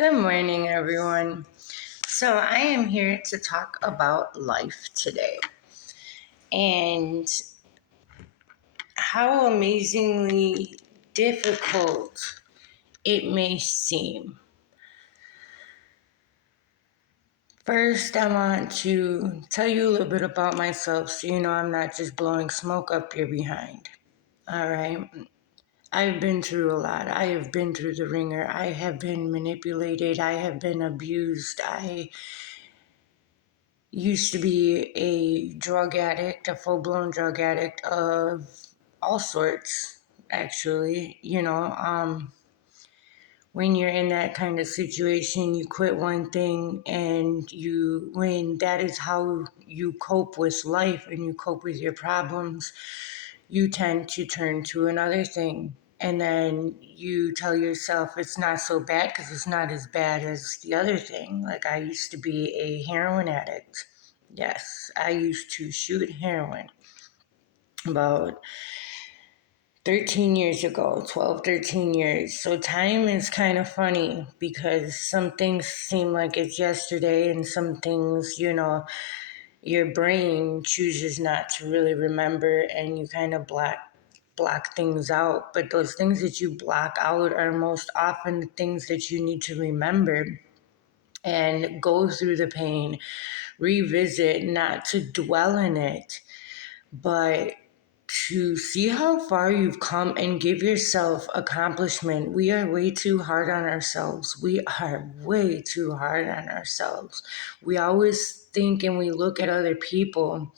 Good morning, everyone. So, I am here to talk about life today and how amazingly difficult it may seem. First, I want to tell you a little bit about myself so you know I'm not just blowing smoke up your behind. All right. I've been through a lot. I have been through the ringer. I have been manipulated. I have been abused. I used to be a drug addict, a full blown drug addict of all sorts, actually. When you're in that kind of situation, you quit one thing and when that is how you cope with life and you cope with your problems, you tend to turn to another thing. And then you tell yourself it's not so bad because it's not as bad as the other thing. Like I used to be a heroin addict. Yes, I used to shoot heroin about 13 years ago, 12, 13 years. So time is kind of funny because some things seem like it's yesterday and some things, your brain chooses not to really remember and you kind of block things out. But those things that you block out are most often the things that you need to remember and go through the pain, revisit, not to dwell in it, but to see how far you've come and give yourself accomplishment. We are way too hard on ourselves. We are way too hard on ourselves. We always think and we look at other people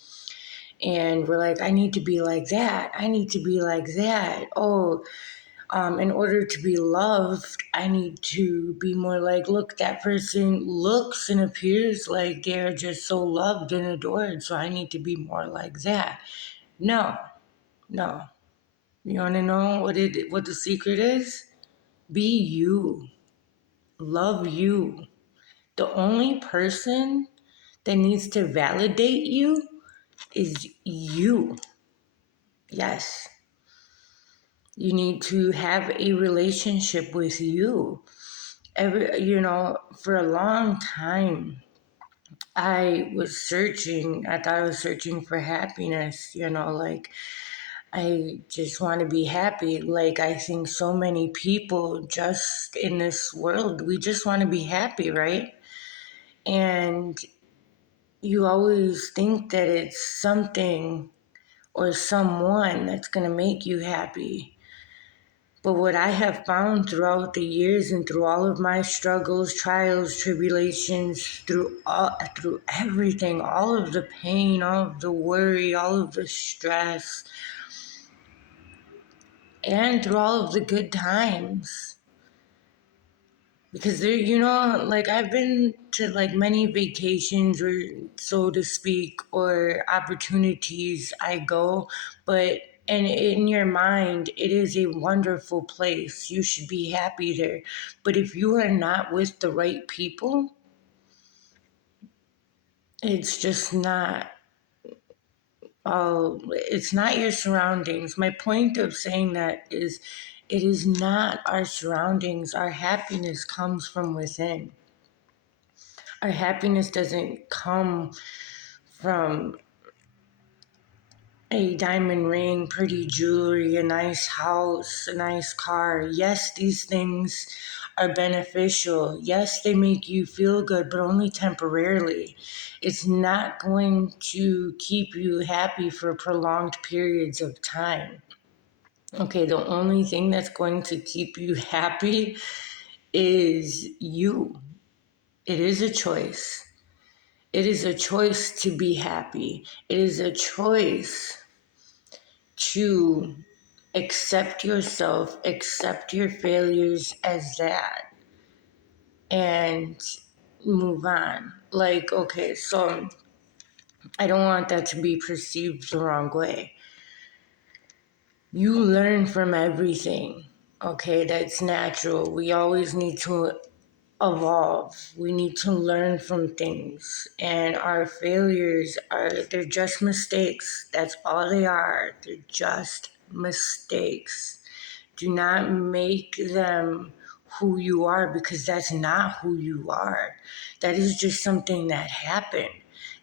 and we're like, I need to be like that. I need to be like that. In order to be loved, I need to be more like, look, that person looks and appears like they're just so loved and adored. So I need to be more like that. No, no. You want to know what the secret is? Be you. Love you. The only person that needs to validate you is you. Yes. You need to have a relationship with you. For a long time, I thought I was searching for happiness, like I just want to be happy. Like I think so many people just in this world, we just want to be happy, right? And you always think that it's something or someone that's going to make you happy. But what I have found throughout the years and through all of my struggles, trials, tribulations, through everything, all of the pain, all of the worry, all of the stress, and through all of the good times. Because like I've been to like many vacations or so to speak or opportunities I go, but and in your mind it is a wonderful place. You should be happy there. But if you are not with the right people, it's just not it's not your surroundings. My point of saying that is it is not our surroundings. Our happiness comes from within. Our happiness doesn't come from a diamond ring, pretty jewelry, a nice house, a nice car. Yes, these things are beneficial. Yes, they make you feel good, but only temporarily. It's not going to keep you happy for prolonged periods of time. Okay, the only thing that's going to keep you happy is you. It is a choice. It is a choice to be happy. It is a choice to accept yourself, accept your failures as that, and move on. Like, okay, so I don't want that to be perceived the wrong way. You learn from everything, okay? That's natural. We always need to evolve. We need to learn from things. And our failures they're just mistakes. That's all they are. They're just mistakes. Do not make them who you are, because that's not who you are. That is just something that happened.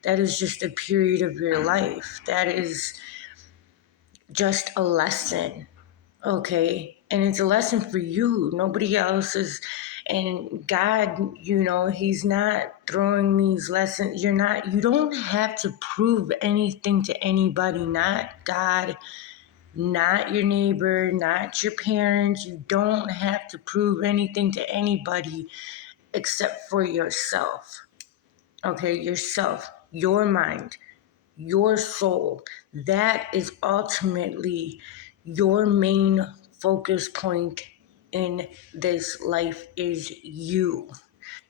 That is just a period of your life. That is just a lesson, okay? And it's a lesson for you. Nobody else is. And God, He's not throwing these lessons. You don't have to prove anything to anybody, not God, not your neighbor, not your parents. You don't have to prove anything to anybody except for yourself. Okay, yourself, your mind, your soul. That is ultimately your main focus point in this life is you.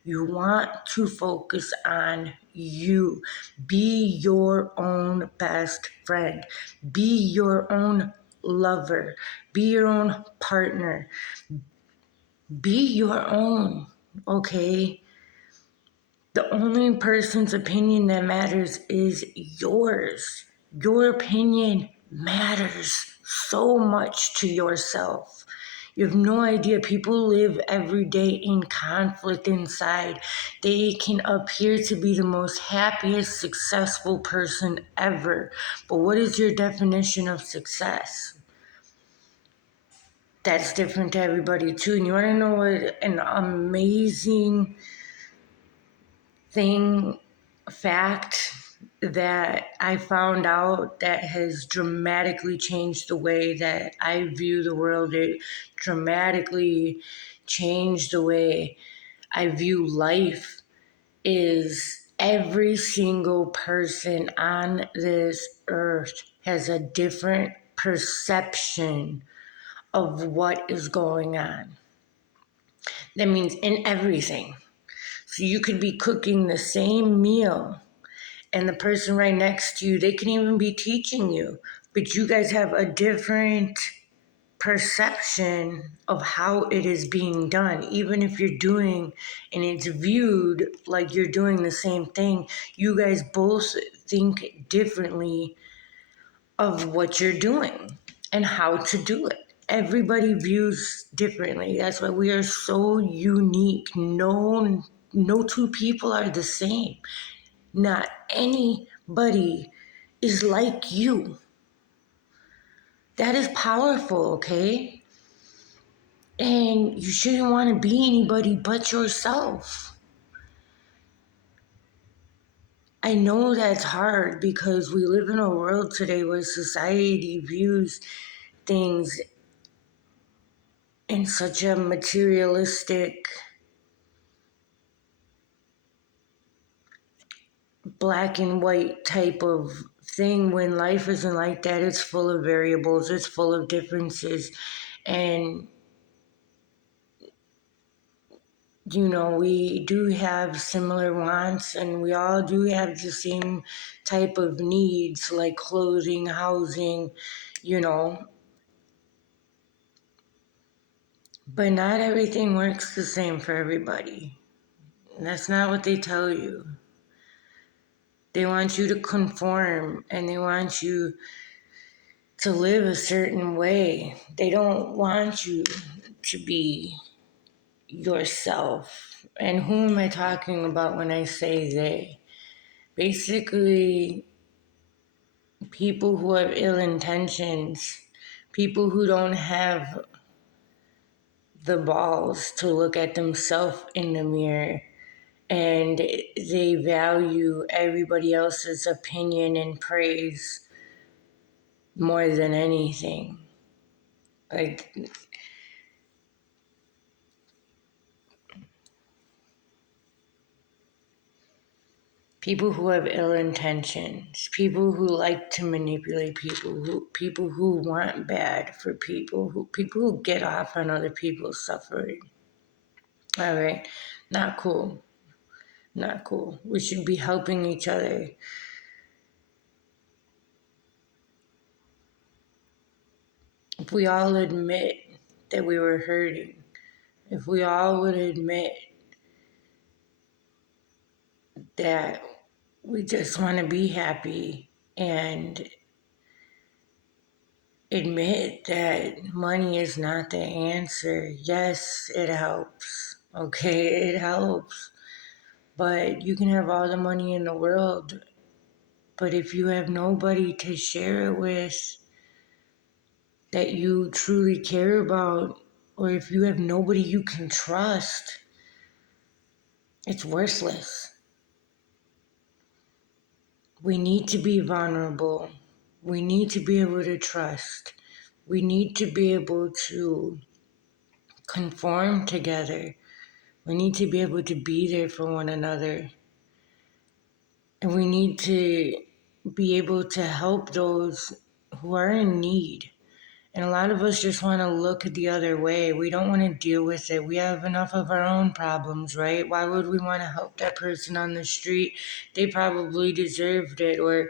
You want to focus on you. Be your own best friend. Be your own lover. Be your own partner. Be your own, okay? The only person's opinion that matters is yours. Your opinion matters so much to yourself. You have no idea. People live every day in conflict inside. They can appear to be the most happiest, successful person ever. But what is your definition of success? That's different to everybody, too. And you want to know what an amazing fact that I found out that has dramatically changed the way that I view the world? It dramatically changed the way I view life. Is every single person on this earth has a different perception of what is going on. That means in everything. So you could be cooking the same meal, and the person right next to you, they can even be teaching you, but you guys have a different perception of how it is being done. Even if you're doing and it's viewed like you're doing the same thing, you guys both think differently of what you're doing and how to do it. Everybody views differently. That's why we are so unique. No two people are the same. Not anybody is like you. That is powerful, okay? And you shouldn't want to be anybody but yourself. I know that's hard because we live in a world today where society views things in such a materialistic, black and white type of thing, when life isn't like that. It's full of variables, it's full of differences. And we do have similar wants, and we all do have the same type of needs, like clothing, housing, you know. But not everything works the same for everybody. That's not what they tell you. They want you to conform, and they want you to live a certain way. They don't want you to be yourself. And who am I talking about when I say they? Basically, people who have ill intentions, people who don't have the balls to look at themselves in the mirror, and they value everybody else's opinion and praise more than anything. Like, people who have ill intentions, people who like to manipulate people who want bad for people who get off on other people's suffering. All right, not cool. Not cool. We should be helping each other. If we all admit that we were hurting, if we all would admit that we just want to be happy and admit that money is not the answer. Yes, it helps. Okay, it helps. But you can have all the money in the world, but if you have nobody to share it with that you truly care about, or if you have nobody you can trust, it's worthless. We need to be vulnerable. We need to be able to trust. We need to be able to conform together. We need to be able to be there for one another. And we need to be able to help those who are in need. And a lot of us just want to look the other way. We don't want to deal with it. We have enough of our own problems, right? Why would we want to help that person on the street? They probably deserved it, or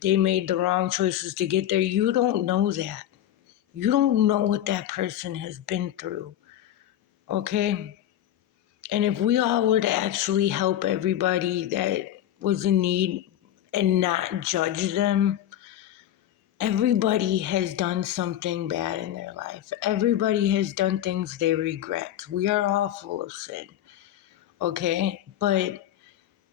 they made the wrong choices to get there. You don't know that. You don't know what that person has been through, okay? And if we all were to actually help everybody that was in need and not judge them, everybody has done something bad in their life. Everybody has done things they regret. We are all full of sin, okay? But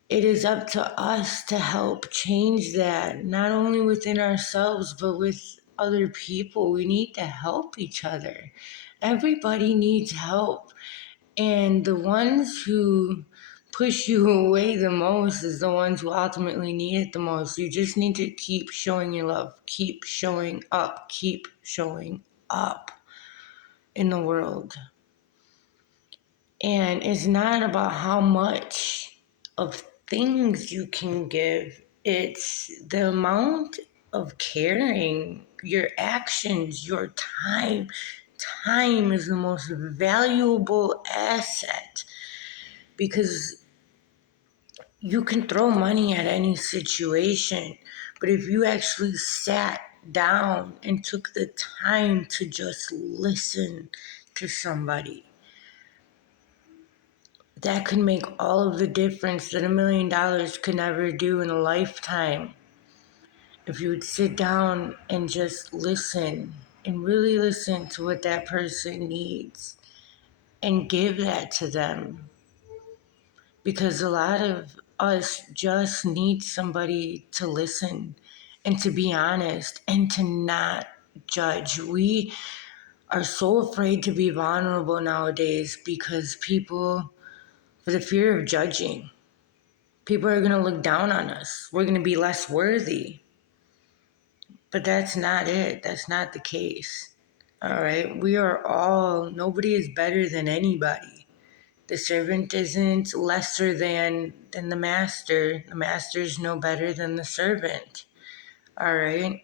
it is up to us to help change that, not only within ourselves, but with other people. We need to help each other. Everybody needs help. And the ones who push you away the most is the ones who ultimately need it the most. You just need to keep showing your love, keep showing up, keep showing up in the world. And it's not about how much of things you can give, it's the amount of caring, your actions, your time. Time is the most valuable asset because you can throw money at any situation, but if you actually sat down and took the time to just listen to somebody, that could make all of the difference that $1 million could never do in a lifetime. If you would sit down and just listen and really listen to what that person needs and give that to them. Because a lot of us just need somebody to listen and to be honest and to not judge. We are so afraid to be vulnerable nowadays because people, for the fear of judging, people are going to look down on us. We're going to be less worthy. But that's not it. That's not the case. All right. We are all, nobody is better than anybody. The servant isn't lesser than the master. The master is no better than the servant. All right.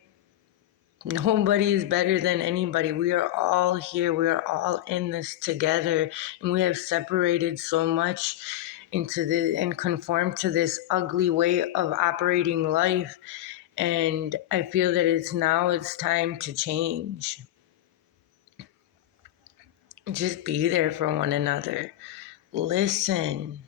Nobody is better than anybody. We are all here. We are all in this together. And we have separated so much into the and conformed to this ugly way of operating life. And I feel that it's time to change. Just be there for one another. Listen.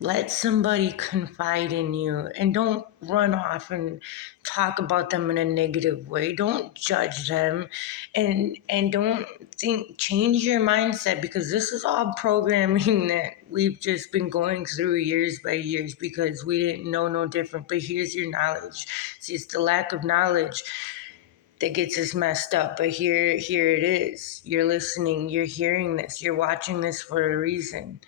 Let somebody confide in you and don't run off and talk about them in a negative way. Don't judge them and don't think change your mindset because this is all programming that we've just been going through years by years because we didn't know no different. But here's your knowledge. See, it's the lack of knowledge that gets us messed up. But here it is. You're listening, you're hearing this, you're watching this for a reason.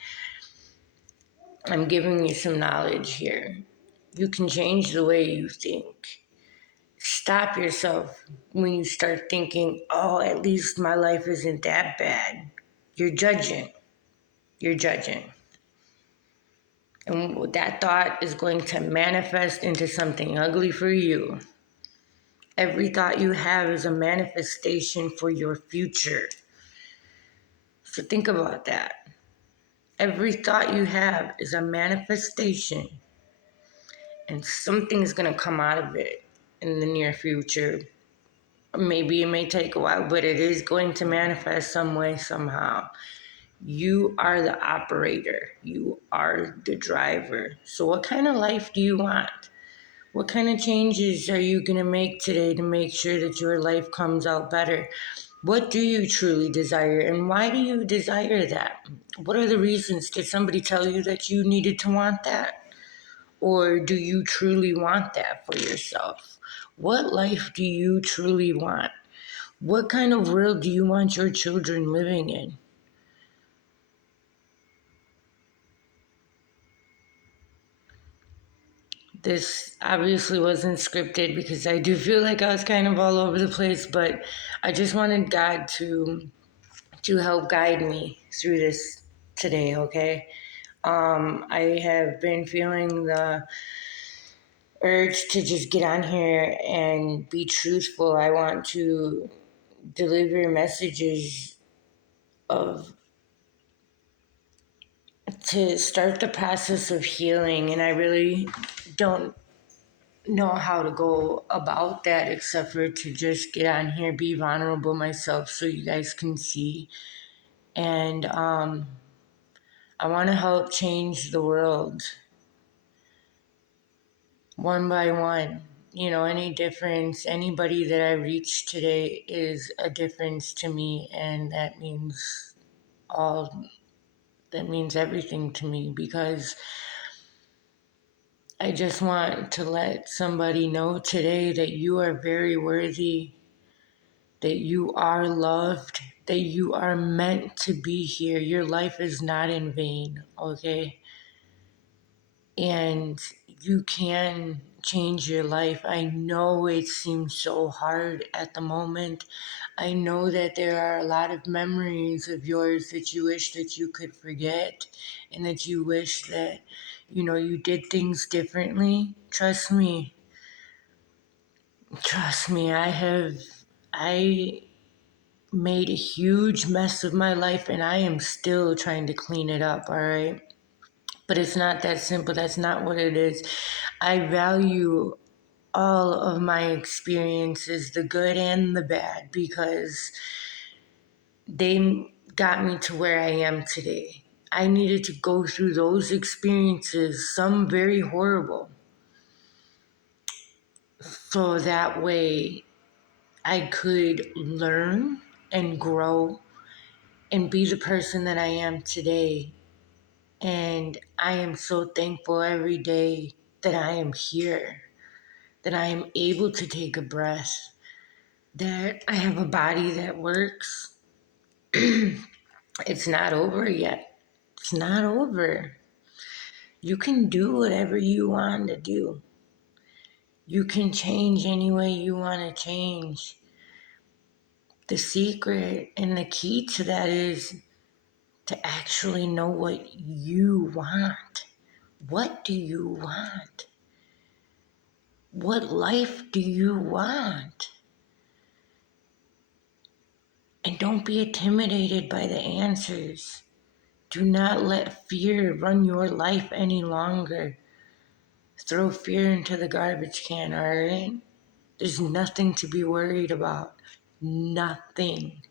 I'm giving you some knowledge here. You can change the way you think. Stop yourself when you start thinking, oh, at least my life isn't that bad. You're judging. You're judging. And that thought is going to manifest into something ugly for you. Every thought you have is a manifestation for your future. So think about that. Every thought you have is a manifestation and something's going to come out of it in the near future. Maybe it may take a while, but it is going to manifest some way, somehow. You are the operator. You are the driver. So what kind of life do you want? What kind of changes are you going to make today to make sure that your life comes out better? What do you truly desire, and why do you desire that? What are the reasons? Did somebody tell you that you needed to want that? Or do you truly want that for yourself? What life do you truly want? What kind of world do you want your children living in? This obviously wasn't scripted because I do feel like I was kind of all over the place, but I just wanted God to help guide me through this today, okay? I have been feeling the urge to just get on here and be truthful. I want to deliver messages of to start the process of healing, and I really don't know how to go about that except for to just get on here, be vulnerable myself so you guys can see. And I want to help change the world one by one. You know, any difference, anybody that I reach today is a difference to me, and all, that means everything to me, because I just want to let somebody know today that you are very worthy, that you are loved, that you are meant to be here. Your life is not in vain, okay? And you can change your life. I know it seems so hard at the moment. I know that there are a lot of memories of yours that you wish that you could forget, and that you wish that, you did things differently. Trust me, I made a huge mess of my life, and I am still trying to clean it up, all right? But it's not that simple. That's not what it is. I value all of my experiences, the good and the bad, because they got me to where I am today. I needed to go through those experiences, some very horrible, so that way I could learn and grow and be the person that I am today. And I am so thankful every day that I am here, that I am able to take a breath, that I have a body that works. It's not over yet. It's not over. You can do whatever you want to do. You can change any way you want to change. The secret and the key to that is to actually know what you want. What do you want? What life do you want? And don't be intimidated by the answers. Do not let fear run your life any longer. Throw fear into the garbage can, all right? There's nothing to be worried about. Nothing.